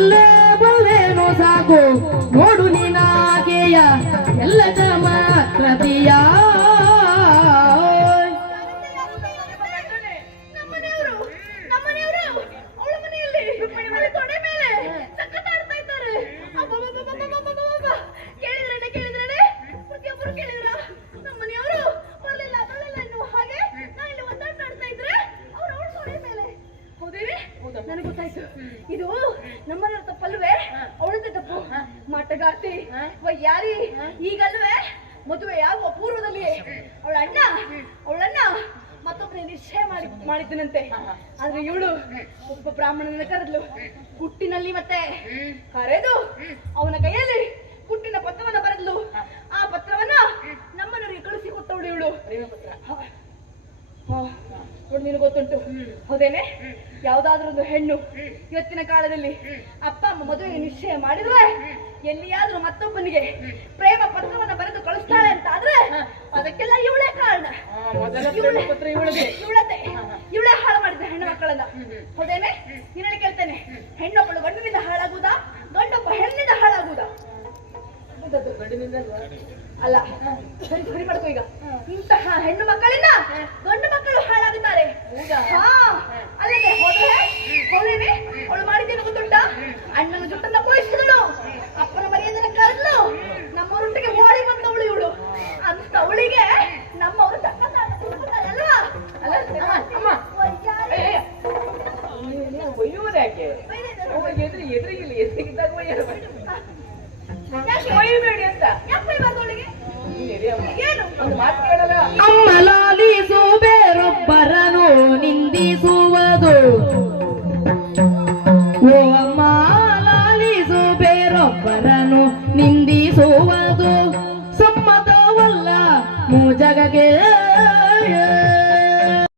ಬಲ್ಲೆ ಬಲ್ಲೇನೋ ಸಾಕು. ನೋಡು ನೀನಾಗೆಯ. ಎಲ್ಲ ನನಗೆ ಗೊತ್ತಾಯ್ತು. ಇದು ನಮ್ಮನೆಯವ್ರ ತಪ್ಪಲ್ವೇ? ಅವಳಂತ ತಪ್ಪು. ಮಟಗಾರ್ತಿ. ಯಾರಿ? ಈಗಲ್ವೇ? ಮದುವೆ ಯಾವ ಪೂರ್ವದಲ್ಲಿ ಅವಳ ಅಣ್ಣ. ಅವಳನ್ನ ಮತ್ತೊಬ್ಬನೇ ನಿಶ್ಚಯ ಮಾಡಿ ಮಾಡಿದ್ದನಂತೆ ಆದ್ರೆ ಇವಳು ಒಬ್ಬ ಬ್ರಾಹ್ಮಣನ ಕರೆದ್ಲು. ಕುಟ್ಟಿನಲ್ಲಿ ಮತ್ತೆ ಕರೆದು ಅವನ ಕೈಯಲ್ಲಿ ಕುಟ್ಟಿನ ಪತ್ರವನ್ನ ಬರೆದ್ಲು. ಆ ಪತ್ರವನ್ನ ನಮ್ಮನವರಿಗೆ ಕಳಿಸಿ ಕೊಟ್ಟವಳು ಇವಳು. ನೋಡಿ ನಿನಗೆ ಗೊತ್ತುಂಟು. ಹೌದೇನೆ? ಯಾವ್ದಾದ್ರೂ ಒಂದು ಹೆಣ್ಣು ಇವತ್ತಿನ ಕಾಲದಲ್ಲಿ ಅಪ್ಪ ಅಮ್ಮ ಮದುವೆ ನಿಶ್ಚಯ ಮಾಡಿದ್ರೆ ಎಲ್ಲಿಯಾದ್ರೂ ಮತ್ತೊಬ್ಬನಿಗೆ ಪ್ರೇಮ ಪತ್ರವನ್ನ ಬರೆದು ಕಳಿಸ್ತಾಳೆ ಅಂತ ಆದ್ರೆ ಅದಕ್ಕೆಲ್ಲ ಇವಳೇ ಕಾರಣ. ಇವಳತೆ ಇವ್ಳೆ- ಹಾಳು ಮಾಡಿದ ಹೆಣ್ಣು ಮಕ್ಕಳನ್ನ. ಹೌದೇನೆ? ನಿನ್ನ ಕೇಳ್ತೇನೆ. ಹೆಣ್ಣೊಬ್ಬಳು ಗಂಡಿನಿಂದ ಹಾಳಾಗುವುದಾ? ಅಲ್ಲ ಸರಿ ಮಾಡ್ಕೋ ಈಗ ಇಂತಹ ಹೆಣ್ಣು ಮಕ್ಕಳಿಂದ ಗಂಡು ಮಕ್ಕಳು ಹಾಳಾಗುತ್ತಾರೆ ಹಾ ಅಲ್ಲದೆ ಹೋದ್ರೆ ಹೋದೇನೆ ಅವಳು ಮಾಡಿದ್ದೇನು ಗೊತ್ತುಂಟ ಅಣ್ಣನ ಜುಟ್ಟನ್ನ ಕೊಯಿಸಿದಳು ಅಪ್ಪನ ಮರ್ಯಾದನ ಕರೆದ್ಲು ನಮ್ಮವರೊಟ್ಟಿಗೆ ಓಡಿ ಬಂದವಳು ಇವಳು ಅಂತ ಅವಳಿಗೆ ನಮ್ಮವರು ಅಲ್ವಾ ಅಲ್ಲ, ಅಮ್ಮ, ಎದುರಿಗಿದ್ದಾಗ ಒಯ್ಯಬೇಡಿ ಅಮ್ಮ. ಏನು? ಒಂದು ಮಾತು ಕೇಳಲ್ಲ. ಅಮ್ಮಲಾಲಿಸು ಬೇರೊಬ್ಬರನು ನಿಂದಿಸುವುದು. ಓ ಅಮ್ಮ ಲಾಲಿಸು ಬೇರೊಬ್ಬರನು ನಿಂದಿಸುವುದು. ಸಮ್ಮತವಲ್ಲ ಮೂಜಗಗೆ